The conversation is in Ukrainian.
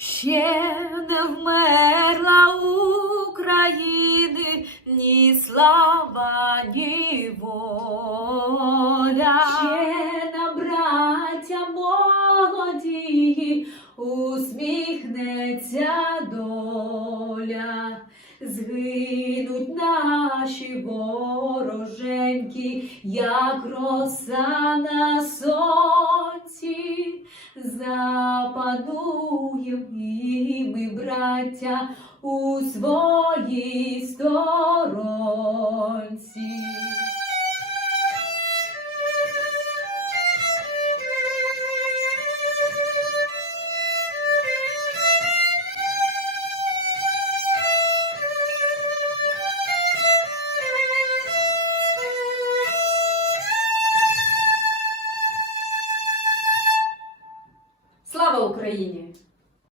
Ще не вмерла України ні слава, ні воля. Ще нам, браття молоді, усміхнеться доля, згинуть наші вороженьки, як роса на сонці, запануєм і ми, браття, у своїй сторонці. Слава Україні!